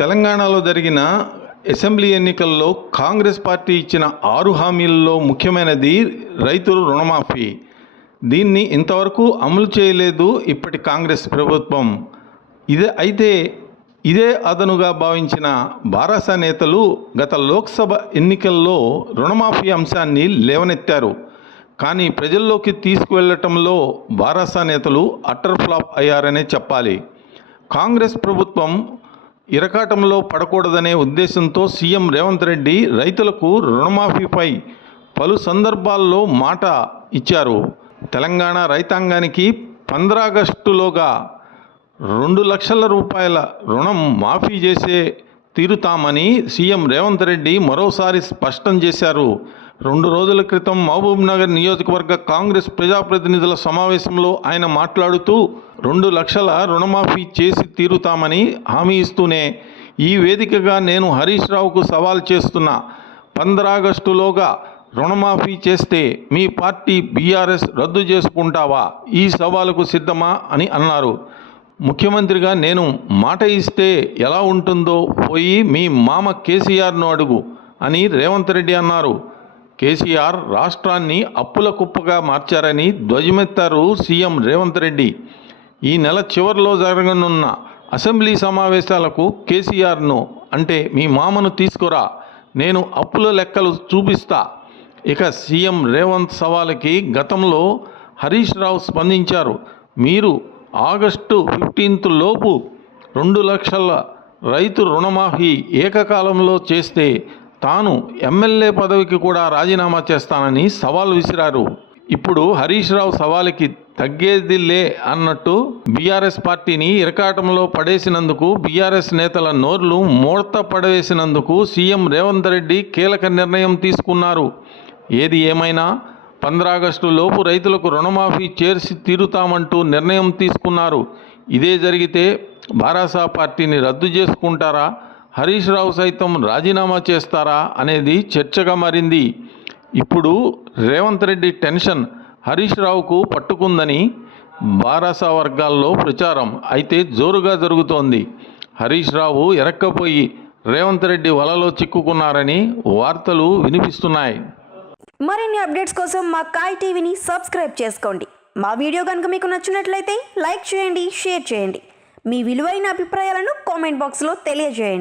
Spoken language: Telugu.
తెలంగాణలో జరిగిన అసెంబ్లీ ఎన్నికల్లో కాంగ్రెస్ పార్టీ ఇచ్చిన 6 హామీల్లో ముఖ్యమైనది రైతుల రుణమాఫీ. దీన్ని ఇంతవరకు అమలు చేయలేదు ఇప్పటి కాంగ్రెస్ ప్రభుత్వం. ఇదే అదనుగా భావించిన బారాస నేతలు గత లోక్సభ ఎన్నికల్లో రుణమాఫీ అంశాన్ని లేవనెత్తారు. కానీ ప్రజల్లోకి తీసుకువెళ్లటంలో బారాస నేతలు అట్టర్ ఫ్లాప్ అయ్యారనే చెప్పాలి. కాంగ్రెస్ ప్రభుత్వం ఇరకాటంలో పడకూడదనే ఉద్దేశంతో సీఎం రేవంత్ రెడ్డి రైతులకు రుణమాఫీపై పలు సందర్భాల్లో మాట ఇచ్చారు. తెలంగాణ రైతాంగానికి 15 ఆగస్టులోగా 2 లక్షల రూపాయల రుణం మాఫీ చేసే తీరుతామని సీఎం రేవంత్ రెడ్డి మరోసారి స్పష్టం చేశారు. 2 రోజుల క్రితం మహబూబ్నగర్ నియోజకవర్గ కాంగ్రెస్ ప్రజాప్రతినిధుల సమావేశంలో ఆయన మాట్లాడుతూ 2 లక్షల రుణమాఫీ చేసి తీరుతామని హామీ ఇస్తూనే ఈ వేదికగా నేను హరీష్ రావుకు సవాల్ చేస్తున్నా, 15 ఆగస్టులోగా రుణమాఫీ చేస్తే మీ పార్టీ బీఆర్ఎస్ రద్దు చేసుకుంటావా? ఈ సవాలుకు సిద్ధమా అని అన్నారు. ముఖ్యమంత్రిగా నేను మాట ఇస్తే ఎలా ఉంటుందో పోయి మీ మామ కేసీఆర్ను అడుగు అని రేవంత్ రెడ్డి అన్నారు. కేసీఆర్ రాష్ట్రాన్ని అప్పుల కుప్పగా మార్చారని ధ్వజమెత్తారు సీఎం రేవంత్ రెడ్డి. ఈ నెల చివరిలో జరగనున్న అసెంబ్లీ సమావేశాలకు కేసీఆర్ను అంటే మీ మామను తీసుకురా, నేను అప్పుల లెక్కలు చూపిస్తా. ఇక సీఎం రేవంత్ సవాలుకి గతంలో హరీష్ రావు స్పందించారు. మీరు ఆగస్టు 15 లోపు 2 లక్షల రైతు రుణమాఫీ ఏకకాలంలో చేస్తే తాను ఎమ్మెల్యే పదవికి కూడా రాజీనామా చేస్తానని సవాల్ విసిరారు. ఇప్పుడు హరీష్ రావు సవాలుకి తగ్గేదిలే అన్నట్టు బీఆర్ఎస్ పార్టీని ఇరకాటంలో పడేసినందుకు, బీఆర్ఎస్ నేతల నోర్లు మూర్త పడవేసినందుకు సీఎం రేవంత్ రెడ్డి కీలక నిర్ణయం తీసుకున్నారు. ఏది ఏమైనా 15 ఆగస్టు లోపు రైతులకు రుణమాఫీ చేసి తీరుతామంటూ నిర్ణయం తీసుకున్నారు. ఇదే జరిగితే బారాస పార్టీని రద్దు చేసుకుంటారా, హరీష్ రావు సైతం రాజీనామా చేస్తారా అనేది చర్చగా మారింది. ఇప్పుడు రేవంత్ రెడ్డి టెన్షన్ హరీష్ రావుకు పట్టుకుందని బారాస వర్గాల్లో ప్రచారం అయితే జోరుగా జరుగుతోంది. హరీష్ రావు ఎరక్కపోయి రేవంత్ రెడ్డి వలలో చిక్కుకున్నారని వార్తలు వినిపిస్తున్నాయి. మరిన్ని అప్డేట్స్ కోసం మా కాయ్ టీవీని సబ్స్క్రైబ్ చేసుకోండి. మా వీడియో కనుక మీకు నచ్చినట్లయితే లైక్ చేయండి, షేర్ చేయండి. మీ విలువైన అభిప్రాయాలను కామెంట్ బాక్స్లో తెలియజేయండి.